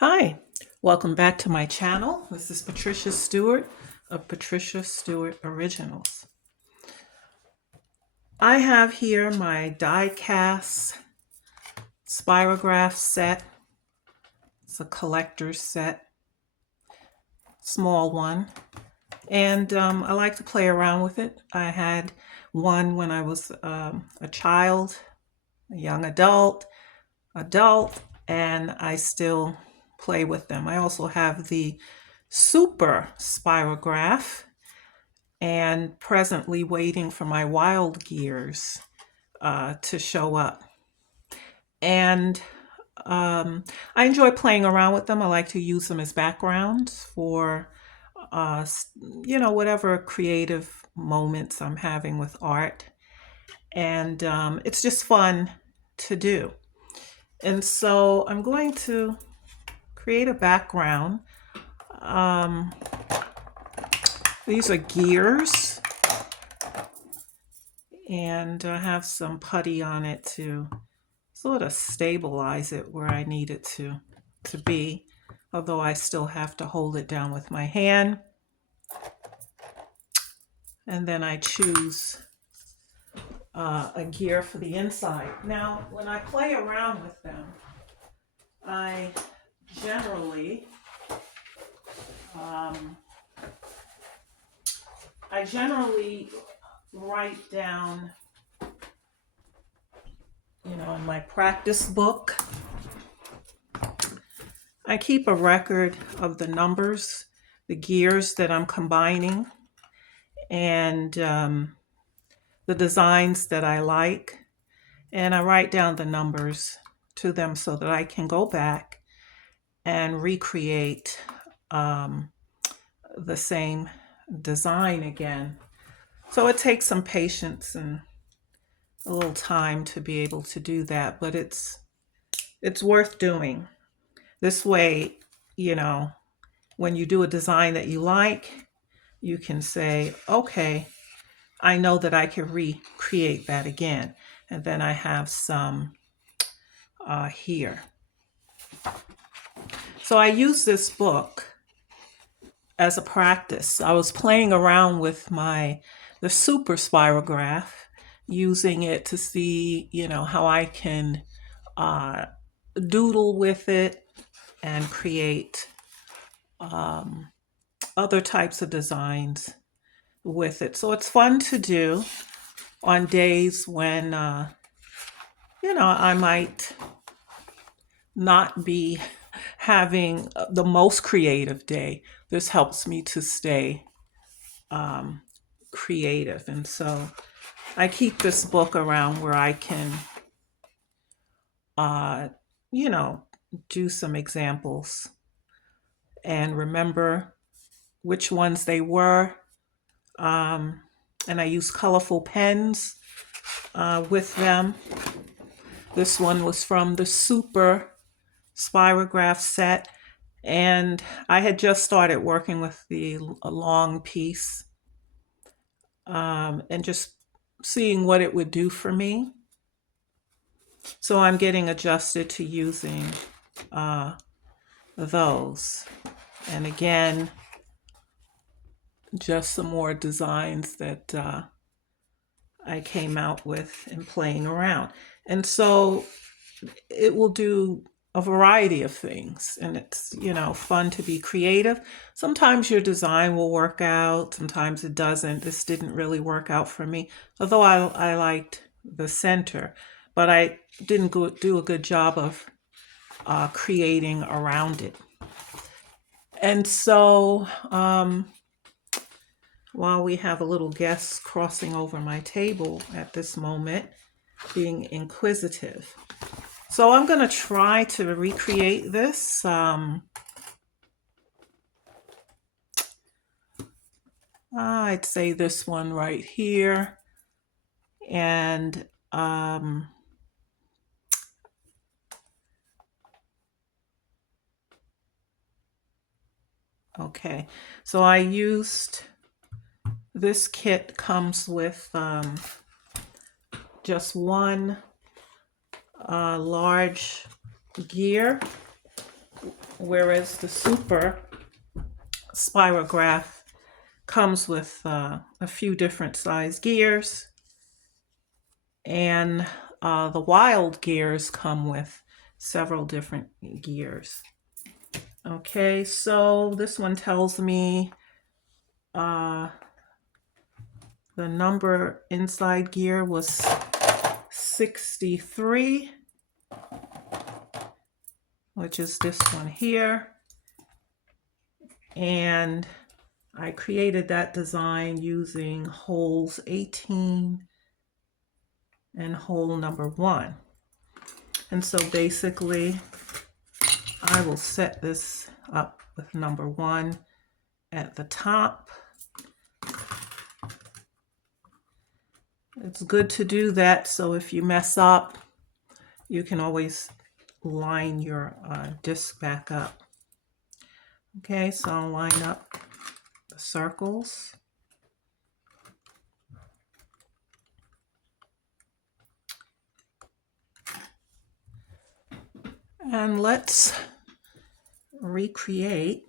Hi, welcome back to my channel. This is Patricia Stuart of Patricia Stuart Originals. I have here my die cast Spirograph set. It's a collector's set, small one, and I like to play around with it. I had one when I was a child, a young adult, and I still play with them. I also have the Super Spirograph and presently waiting for my wild gears to show up. And I enjoy playing around with them. I like to use them as backgrounds for, whatever creative moments I'm having with art. And it's just fun to do. And so I'm going to create a background. These are gears, and I have some putty on it to sort of stabilize it where I need it to be, although I still have to hold it down with my hand. And then I choose a gear for the inside. Now, when I play around with them, I generally write down, in my practice book. I keep a record of the numbers, the gears that I'm combining, and the designs that I like. And I write down the numbers to them so that I can go back and recreate the same design again. So it takes some patience and a little time to be able to do that, but it's worth doing. This way, when you do a design that you like, you can say, okay, I know that I can recreate that again. And then I have some here. So I use this book as a practice. I was playing around with the Super Spirograph, using it to see, how I can doodle with it and create other types of designs with it. So it's fun to do on days when, I might not be having the most creative day. This helps me to stay creative. And so I keep this book around where I can, do some examples and remember which ones they were. And I use colorful pens with them. This one was from the Super Spirograph set, and I had just started working with a long piece and just seeing what it would do for me. So I'm getting adjusted to using those. And again, just some more designs that I came out with and playing around. And so it will do a variety of things, and it's, fun to be creative. Sometimes your design will work out, sometimes it doesn't. This didn't really work out for me, although I liked the center, but I didn't do a good job of creating around it. And so while we have a little guest crossing over my table at this moment, being inquisitive. So I'm going to try to recreate this. I'd say this one right here. And okay, so I used, this kit comes with just one large gear whereas the Super Spirograph comes with a few different size gears, and the Wild gears come with several different gears. Okay, so this one tells me the number inside gear was 63, which is this one here. And I created that design using holes 18 and hole number 1. And so basically, I will set this up with number 1 at the top. It's good to do that, so if you mess up, you can always line your disc back up. Okay, so I'll line up the circles. And let's recreate.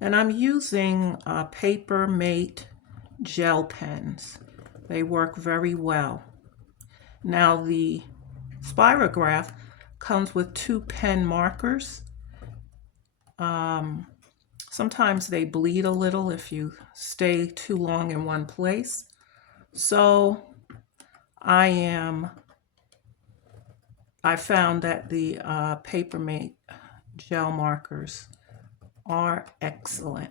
And I'm using Papermate Gel Pens. They work very well. Now the Spirograph comes with 2 pen markers. Sometimes they bleed a little if you stay too long in one place. So I found that the Papermate gel markers are excellent.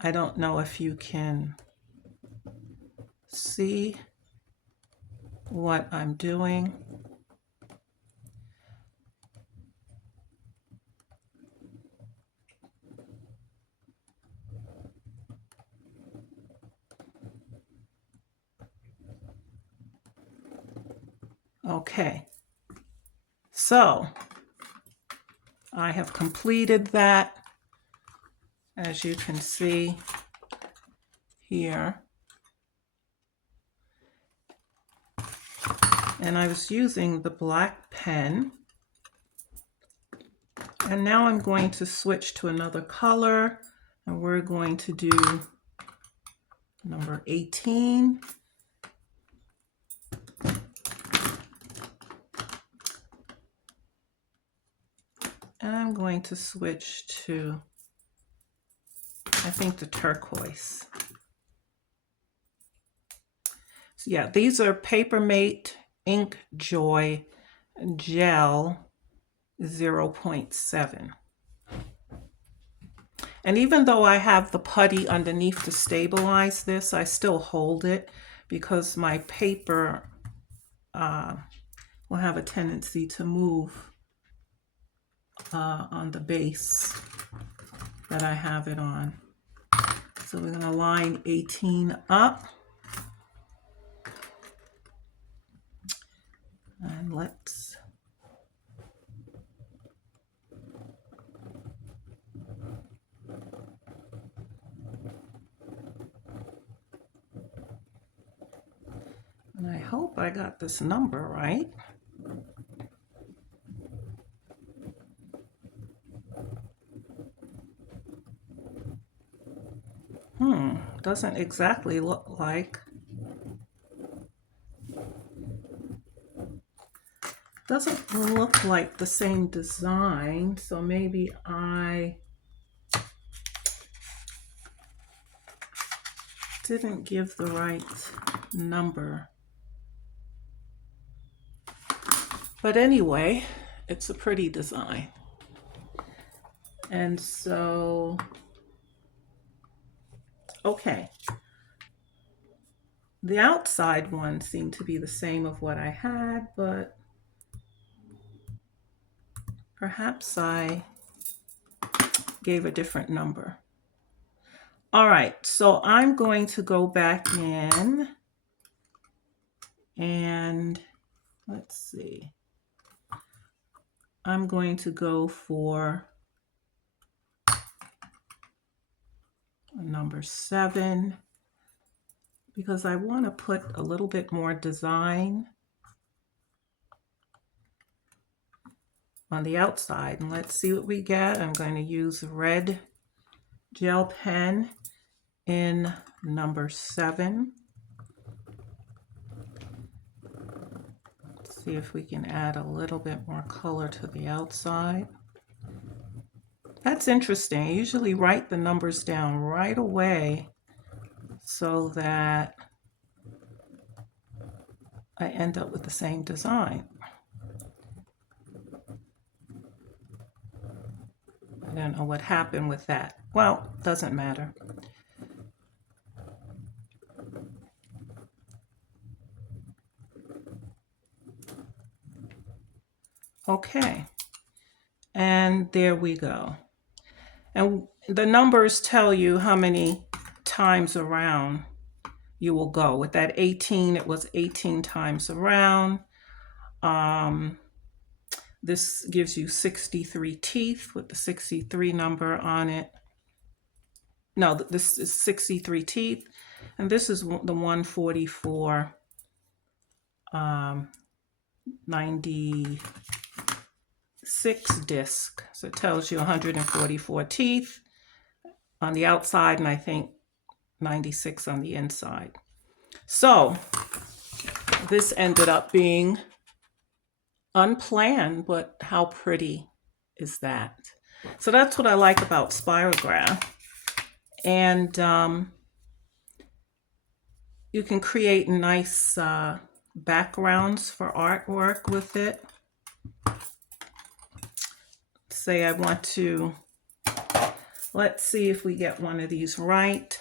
I don't know if you can see what I'm doing. Okay, so I have completed that, as you can see here. And I was using the black pen. And now I'm going to switch to another color, and we're going to do number 18. And I'm going to switch to, I think, the turquoise. So yeah, these are Papermate Ink Joy Gel 0.7. And even though I have the putty underneath to stabilize this, I still hold it because my paper will have a tendency to move on the base that I have it on. So we're going to line 18 up. And let's and I hope I got this number right. Doesn't exactly look like. Doesn't look like the same design, so maybe I didn't give the right number. But anyway, it's a pretty design. And so, okay. The outside one seemed to be the same of what I had, but perhaps I gave a different number. All right, so I'm going to go back in and let's see. I'm going to go for number 7 because I want to put a little bit more design on the outside. And let's see what we get. I'm going to use red gel pen in number 7. Let's see if we can add a little bit more color to the outside. That's interesting. I usually write the numbers down right away so that I end up with the same design. I don't know what happened with that. Well, doesn't matter. Okay, and there we go. And the numbers tell you how many times around you will go. With that 18, it was 18 times around. This gives you 63 teeth with the 63 number on it. No, this is 63 teeth, and this is the 144 96 disc. So it tells you 144 teeth on the outside, and I think 96 on the inside. So this ended up being unplanned, but how pretty is that? So that's what I like about Spirograph. And you can create nice backgrounds for artwork with it. Say I want to, let's see if we get one of these right.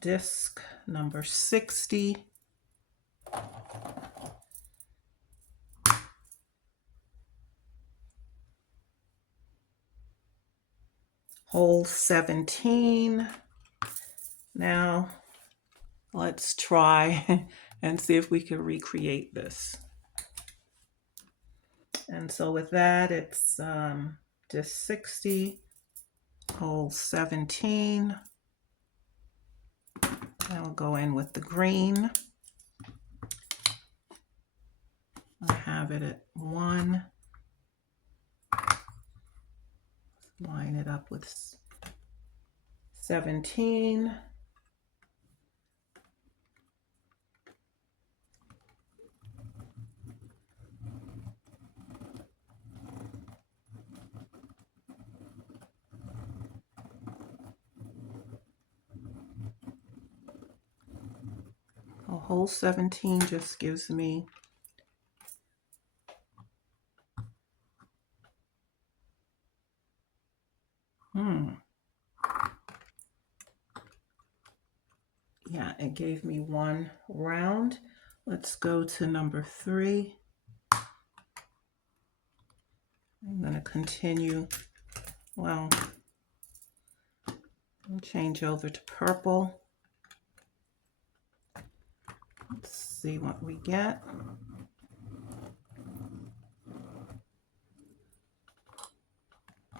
Disc number 60. Hole 17. Now let's try and see if we can recreate this. And so with that, it's disc 60, hole 17. I'll go in with the green. I have it at 1. Line it up with 17. A hole 17 just gives me yeah, it gave me 1 round. Let's go to number 3. I'm going to continue. Well, I'll change over to purple. Let's see what we get.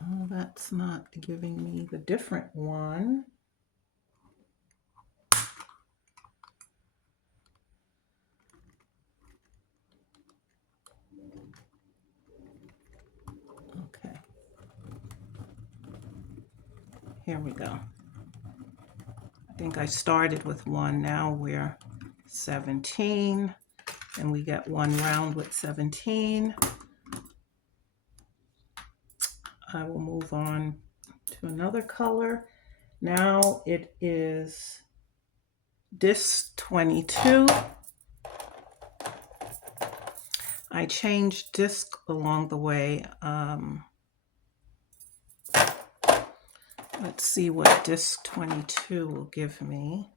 Oh, that's not giving me the different one. Okay. Here we go. I think I started with 1. Now we're 17, and we get 1 round with 17. I will move on to another color. Now it is disc 22. I changed disc along the way. Let's see what disc 22 will give me.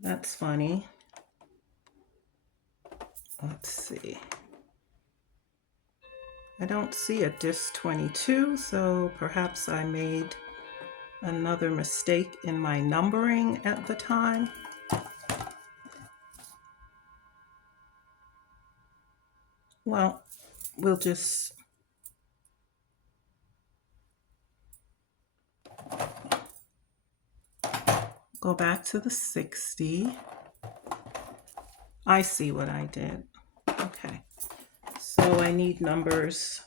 That's funny. Let's see. I don't see a disc 22, so perhaps I made another mistake in my numbering at the time. Well, we'll just go back to the 60. I see what I did. Okay, so I need numbers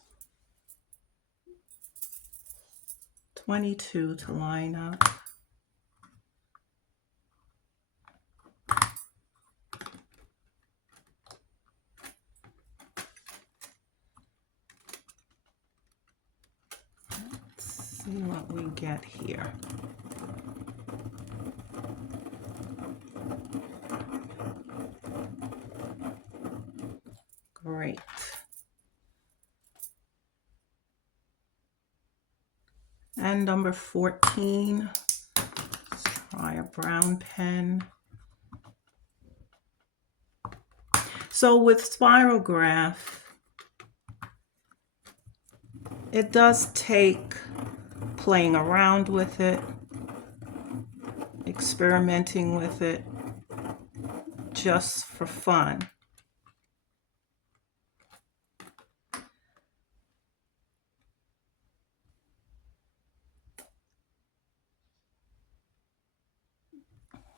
22 to line up. Let's see what we get here. Great. And number 14, let's try a brown pen. So with Spirograph, it does take playing around with it, experimenting with it, just for fun.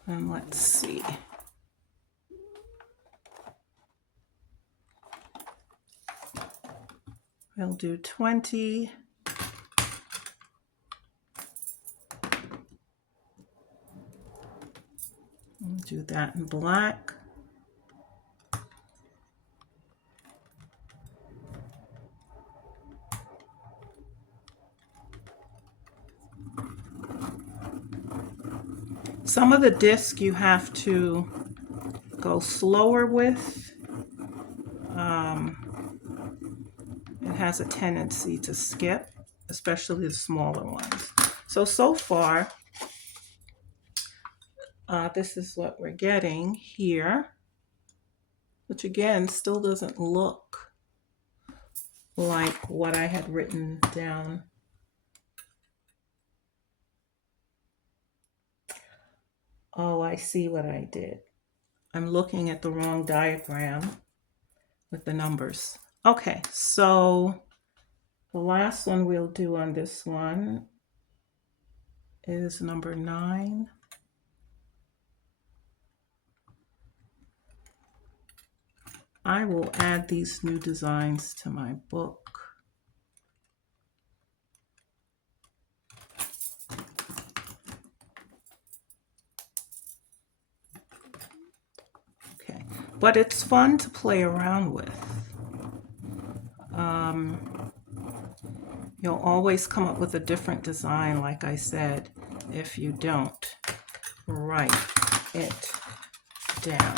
And let's see. We'll do 20. We'll do that in black. Some of the disc you have to go slower with. It has a tendency to skip, especially the smaller ones. So far, this is what we're getting here, which again still doesn't look like what I had written down. Oh, I see what I did. I'm looking at the wrong diagram with the numbers. Okay, so the last one we'll do on this one is number 9. I will add these new designs to my book. Okay, but it's fun to play around with. You'll always come up with a different design, like I said, if you don't write it down.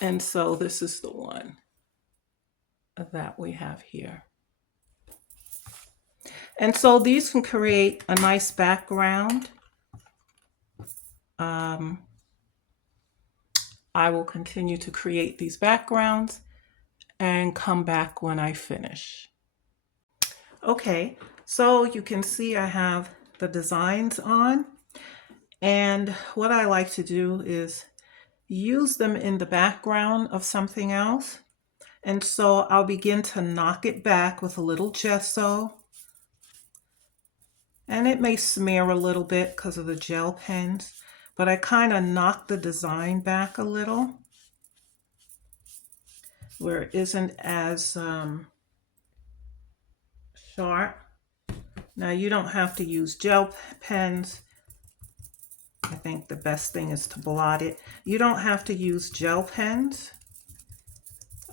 And so this is the one that we have here. And so these can create a nice background. I will continue to create these backgrounds and come back when I finish. Okay, so you can see I have the designs on, and what I like to do is use them in the background of something else. And so I'll begin to knock it back with a little gesso, and it may smear a little bit because of the gel pens, but I kind of knock the design back a little where it isn't as sharp. Now you don't have to use gel pens. I think the best thing is to blot it. You don't have to use gel pens,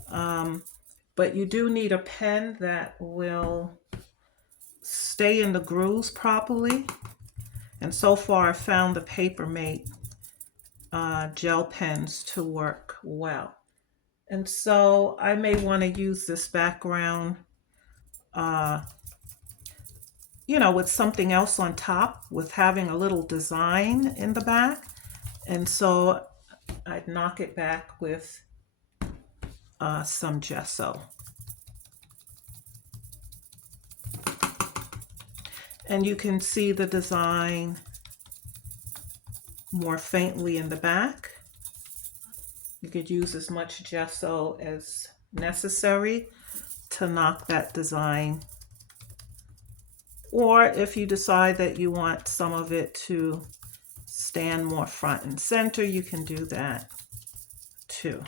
but you do need a pen that will stay in the grooves properly. And so far I've found the Papermate gel pens to work well. And so I may want to use this background, you know, with something else on top, with having a little design in the back. And so I'd knock it back with some gesso. And you can see the design more faintly in the back. You could use as much gesso as necessary to knock that design. Or if you decide that you want some of it to stand more front and center, you can do that too.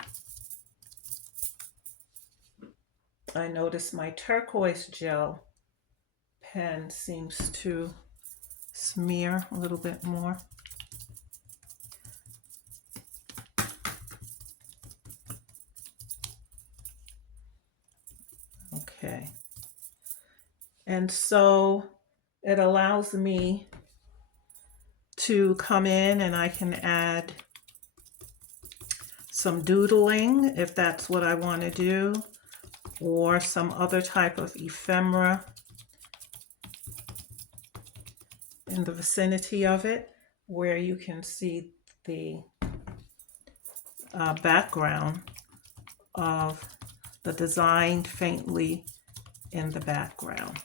I notice my turquoise gel pen seems to smear a little bit more. Okay. And so it allows me to come in and I can add some doodling if that's what I want to do, or some other type of ephemera in the vicinity of it where you can see the background of the design faintly in the background.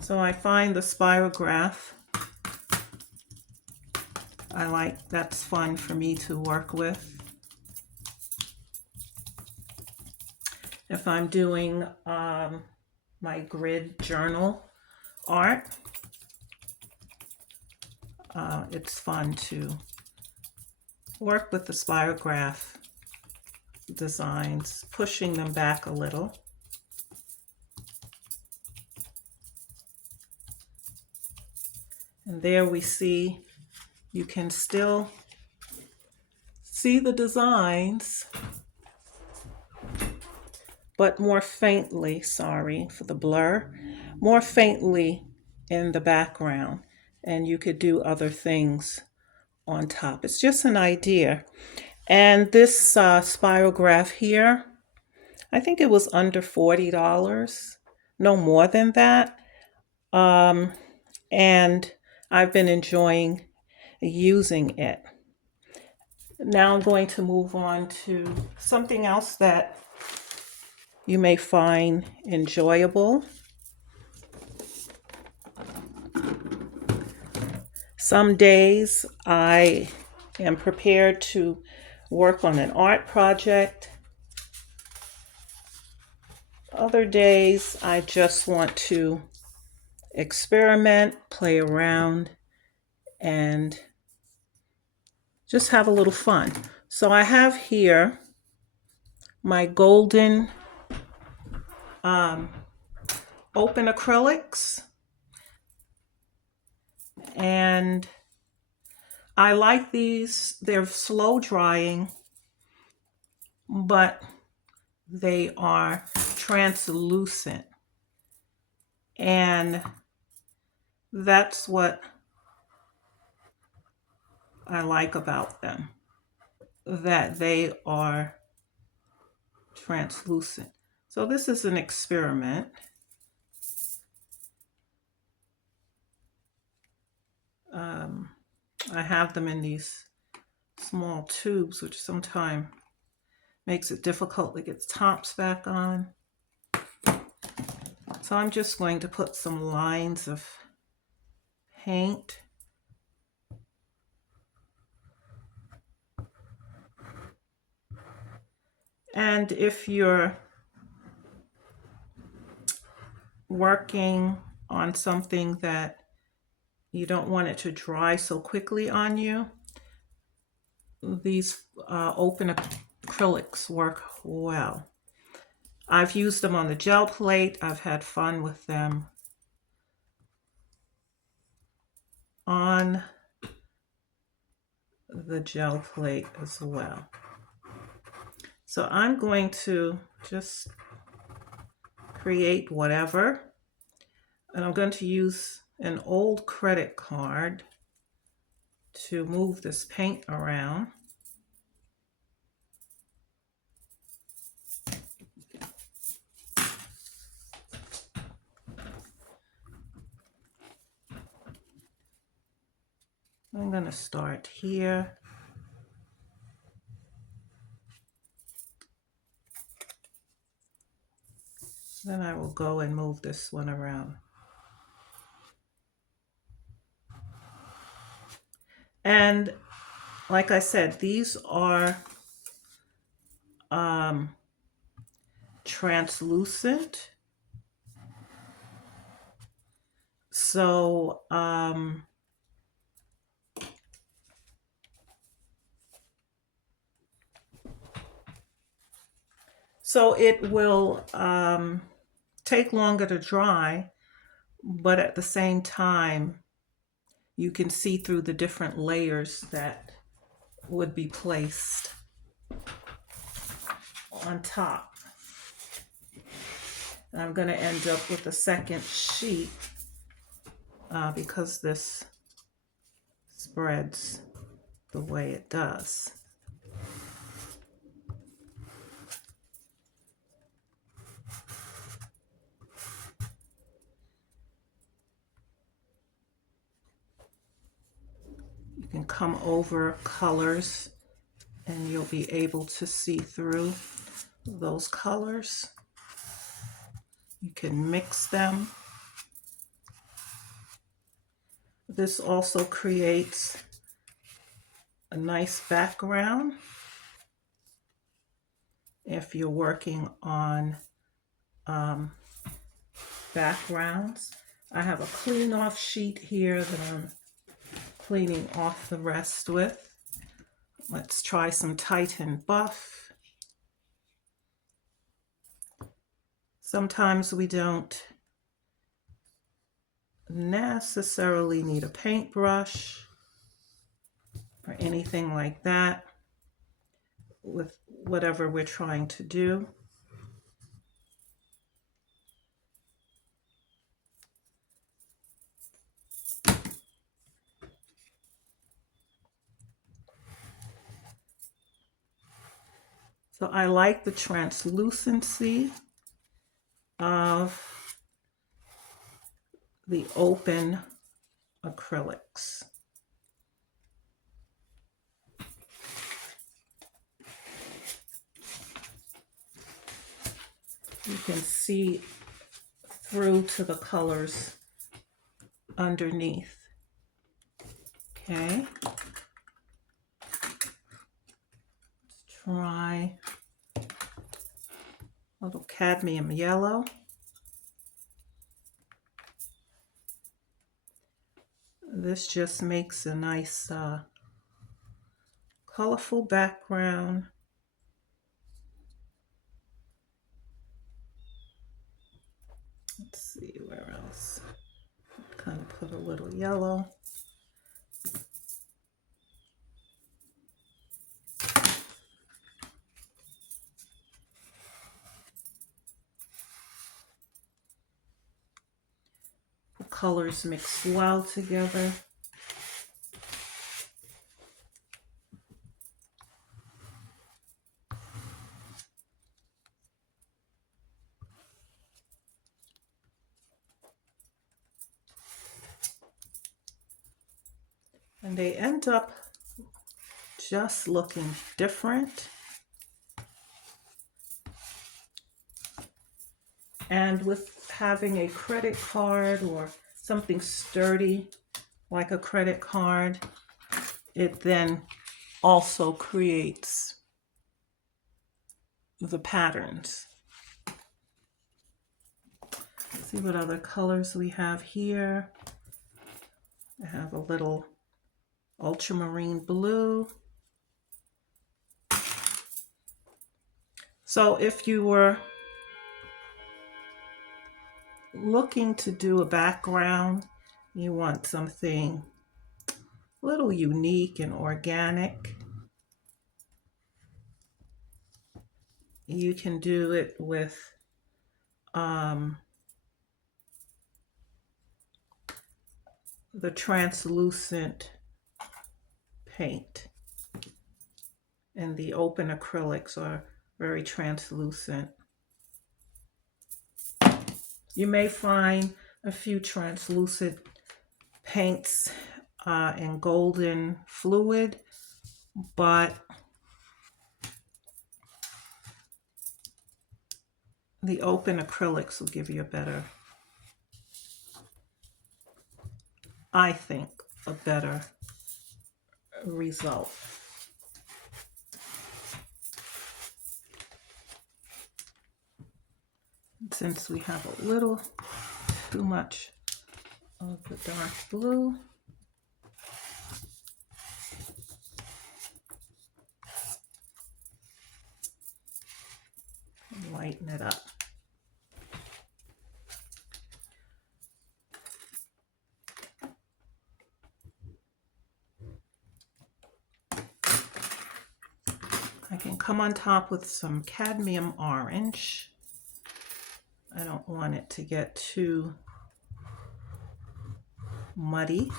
So I find the Spirograph, I like, that's fun for me to work with. If I'm doing my grid journal art, it's fun to work with the Spirograph designs, pushing them back a little. And there we see, you can still see the designs, but more faintly, sorry for the blur, more faintly in the background. And you could do other things on top. It's just an idea. And this Spirograph here, I think it was under $40, no more than that. And I've been enjoying using it. Now I'm going to move on to something else that you may find enjoyable. Some days I am prepared to work on an art project. Other days I just want to experiment, play around, and just have a little fun. So I have here my golden open acrylics, and I like these. They're slow drying, but they are translucent, and that's what I like about them, that they are translucent. So this is an experiment. I have them in these small tubes, which sometimes makes it difficult to get the tops back on. So I'm just going to put some lines of paint. And if you're working on something that you don't want it to dry so quickly on you, these open acrylics work well. I've used them on the gel plate. I've had fun with them on the gel plate as well. So I'm going to just create whatever, and I'm going to use an old credit card to move this paint around. I'm going to start here. Then I will go and move this one around. And like I said, these are translucent. So it will take longer to dry, but at the same time, you can see through the different layers that would be placed on top. And I'm going to end up with a second sheet because this spreads the way it does. You can come over colors and you'll be able to see through those colors. You can mix them. This also creates a nice background if you're working on backgrounds. I have a clean off sheet here that I'm cleaning off the rest with. Let's try some Titan Buff. Sometimes we don't necessarily need a paintbrush or anything like that with whatever we're trying to do. So I like the translucency of the open acrylics. You can see through to the colors underneath. Okay. Let's try a little cadmium yellow. This just makes a nice colorful background. Let's see where else. Kind of put a little yellow. The colors mix well together. And they end up just looking different. And with having a credit card or something sturdy like a credit card, it then also creates the patterns. Let's see what other colors we have here. I have a little ultramarine blue. So if you were looking to do a background, you want something a little unique and organic, you can do it with the translucent paint. And the open acrylics are very translucent. You may find a few translucent paints in golden fluid, but the open acrylics will give you a better, I think, a better result. Since we have a little too much of the dark blue, lighten it up. I can come on top with some cadmium orange. I don't want it to get too muddy.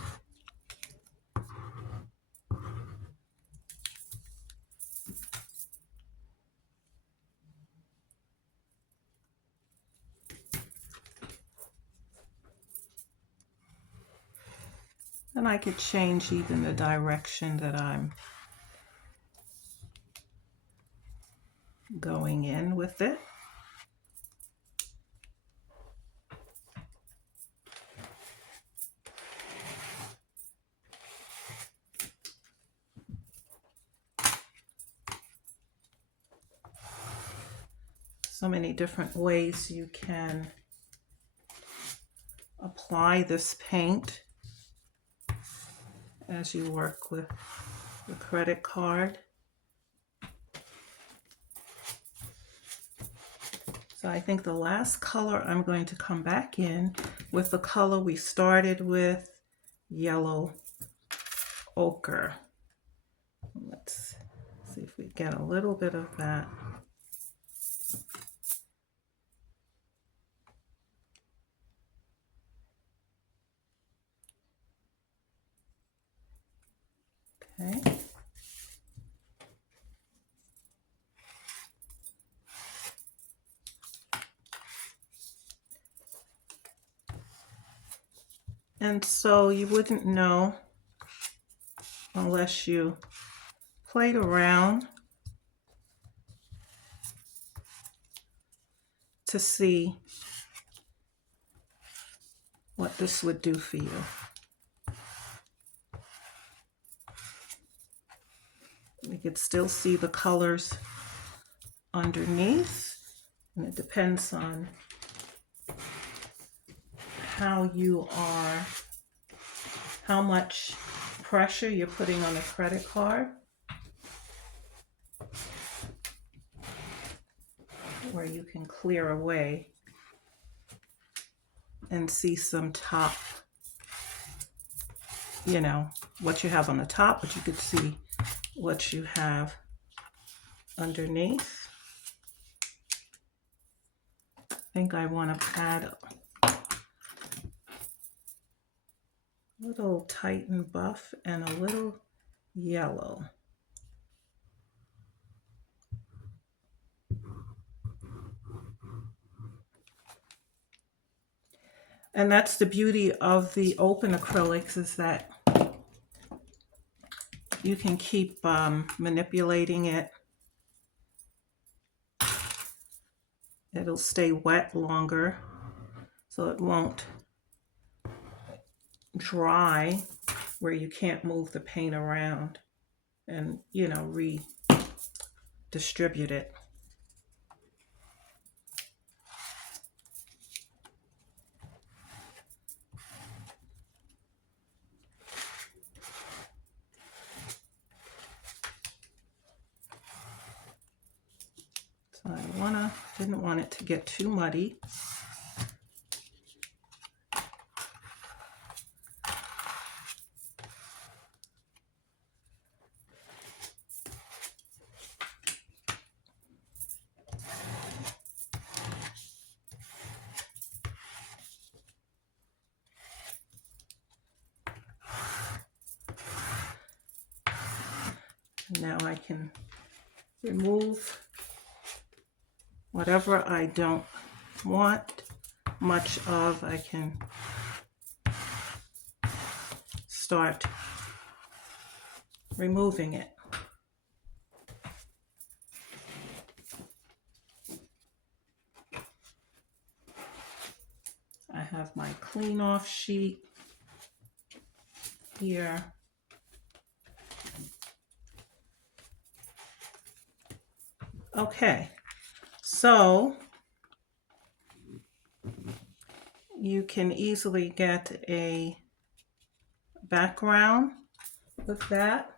And I could change even the direction that I'm going in with it. So many different ways you can apply this paint as you work with the credit card. So I think the last color I'm going to come back in with the color we started with, yellow ochre. Let's see if we get a little bit of that. Okay. And so you wouldn't know unless you played around to see what this would do for you. You could still see the colors underneath, and it depends on how you are, how much pressure you're putting on the credit card, where you can clear away and see some top, you know, what you have on the top, but you could see what you have underneath. I think I want to add a little Titan buff and a little yellow. And that's the beauty of the open acrylics, is that you can keep manipulating it. It'll stay wet longer, so it won't dry where you can't move the paint around and, you know, redistribute it. So I didn't want it to get too muddy. Now I can remove whatever I don't want much of. I can start removing it. have my clean off sheet here. Okay, so you can easily get a background with that.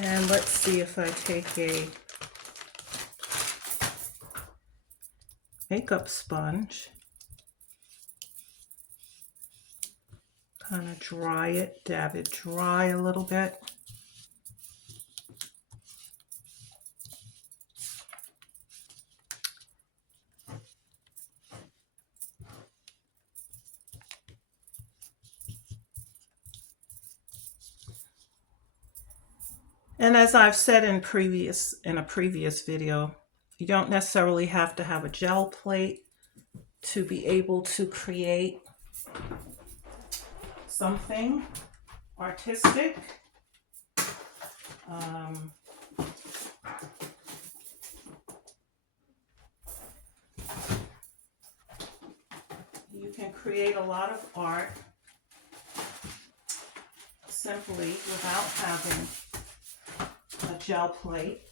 And let's see if I take a makeup sponge, kind of dry it, dab it dry a little bit. And as I've said in a previous video, you don't necessarily have to have a gel plate to be able to create something artistic. You can create a lot of art simply without having a gel plate.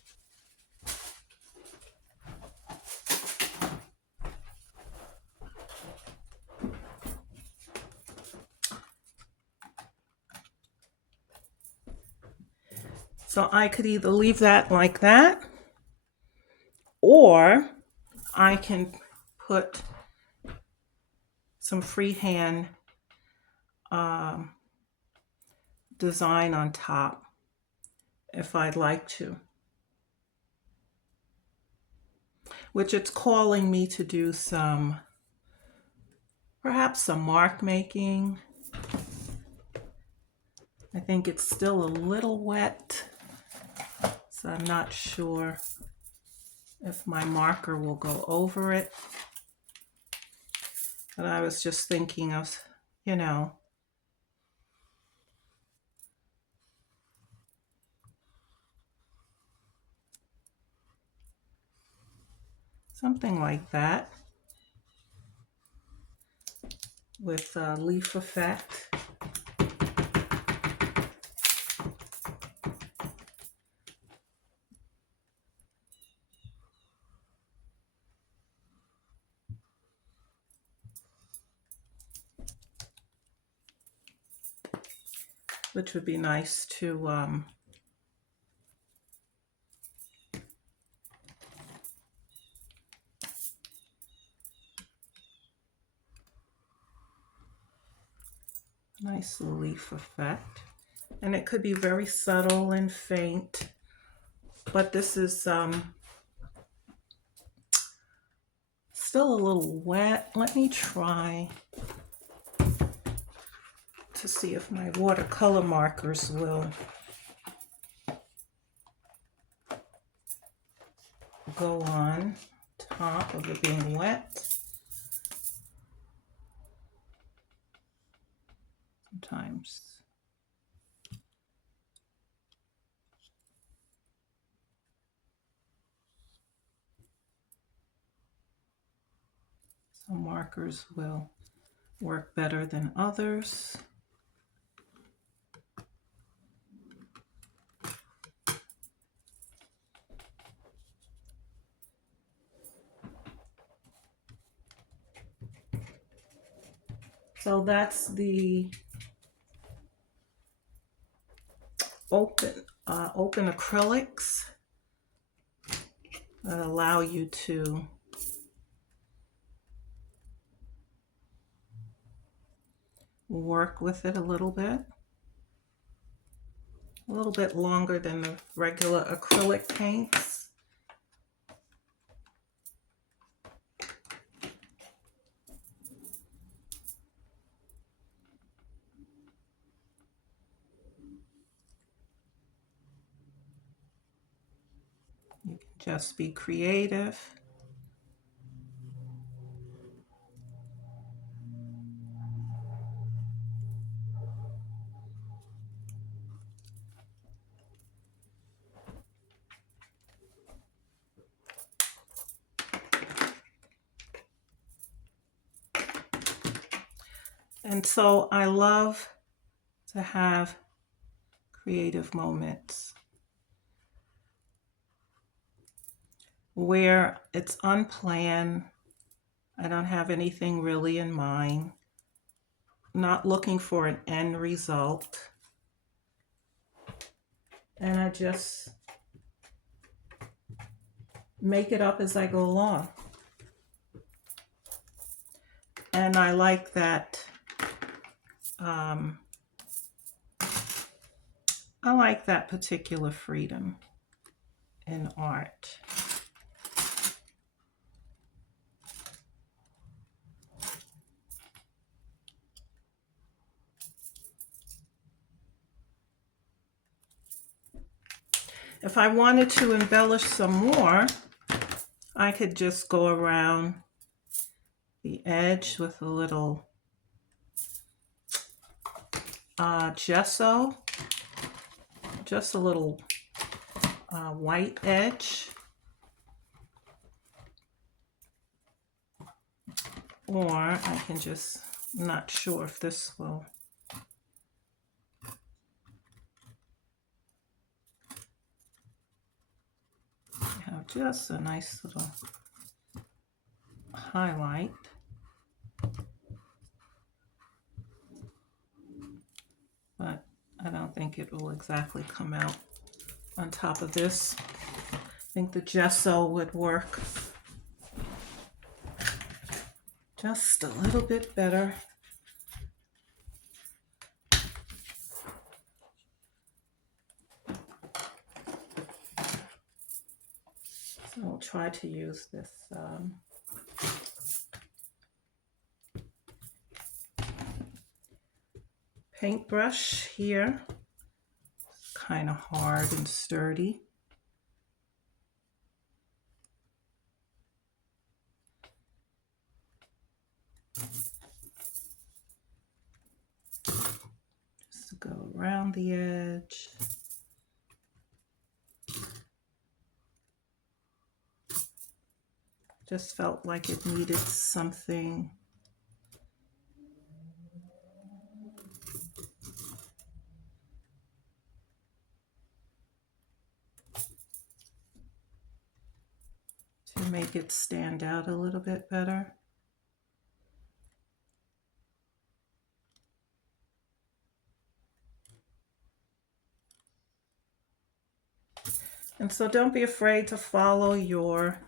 So I could either leave that like that, or I can put some freehand design on top if I'd like to, which it's calling me to do perhaps some mark making. I think it's still a little wet, so I'm not sure if my marker will go over it. But I was just thinking of, something like that with a leaf effect. Which would be nice to nice leaf effect. And it could be very subtle and faint, but this is still a little wet. Let me try to see if my watercolor markers will go on top of it being wet. Sometimes some markers will work better than others. So that's the open acrylics that allow you to work with it a little bit longer than the regular acrylic paints. You can just be creative. And so I love to have creative moments where it's unplanned. I don't have anything really in mind, not looking for an end result. And I just make it up as I go along. And I like that. I like that particular freedom in art. If I wanted to embellish some more, I could just go around the edge with a little gesso, just a little white edge. Or I can just, I'm not sure if this will. Have just a nice little highlight. But I don't think it will exactly come out on top of this. I think the gesso would work just a little bit better. So I'll try to use this paintbrush here. It's kind of hard and sturdy. Just to go around the edge. Just felt like it needed something to make it stand out a little bit better. And so don't be afraid to follow your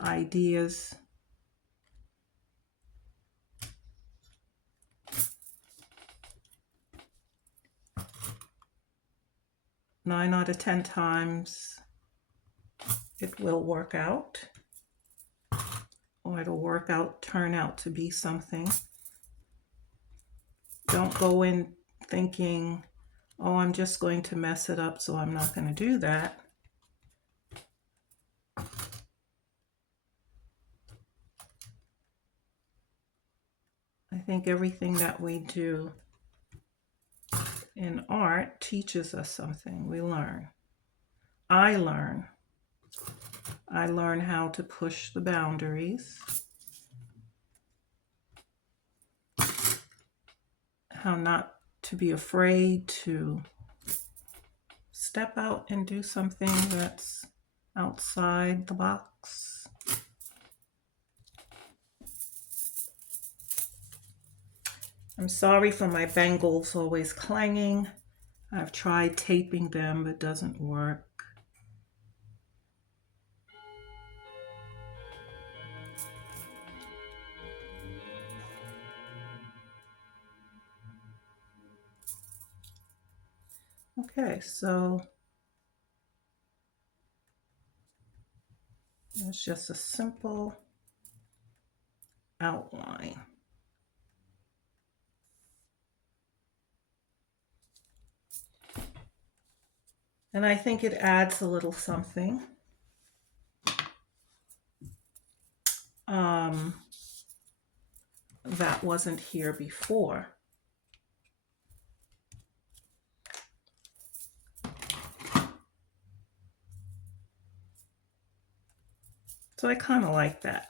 ideas. Nine out of 10 times it will work out, or it'll work out, turn out to be something. Don't go in thinking, oh, I'm just going to mess it up, so I'm not going to do that. I think everything that we do in art teaches us something. We learn. I learn how to push the boundaries, how not to be afraid to step out and do something that's outside the box. I'm sorry for my bangles always clanging. I've tried taping them, but it doesn't work. Okay, so it's just a simple outline. And I think it adds a little something. That wasn't here before. So I kind of like that.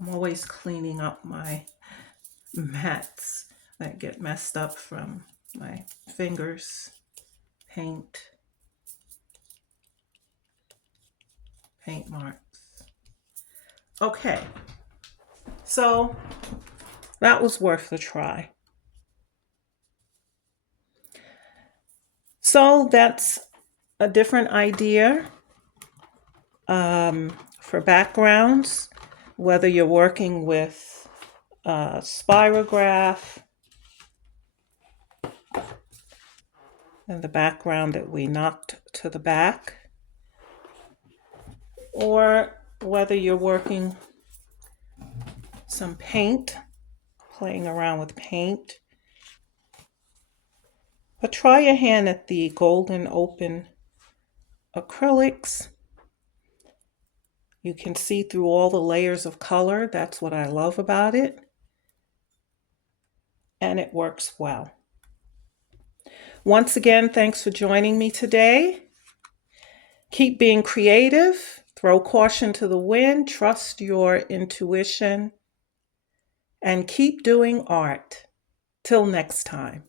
I'm always cleaning up my mats that get messed up from my fingers. Paint marks. Okay, so that was worth a try. So that's a different idea for backgrounds, whether you're working with Spirograph and the background that we knocked to the back, or whether you're working some paint, playing around with paint. But try your hand at the Golden Open acrylics. You can see through all the layers of color. That's what I love about it. And it works well. Once again, thanks for joining me today. Keep being creative, throw caution to the wind, trust your intuition, and keep doing art. Till next time.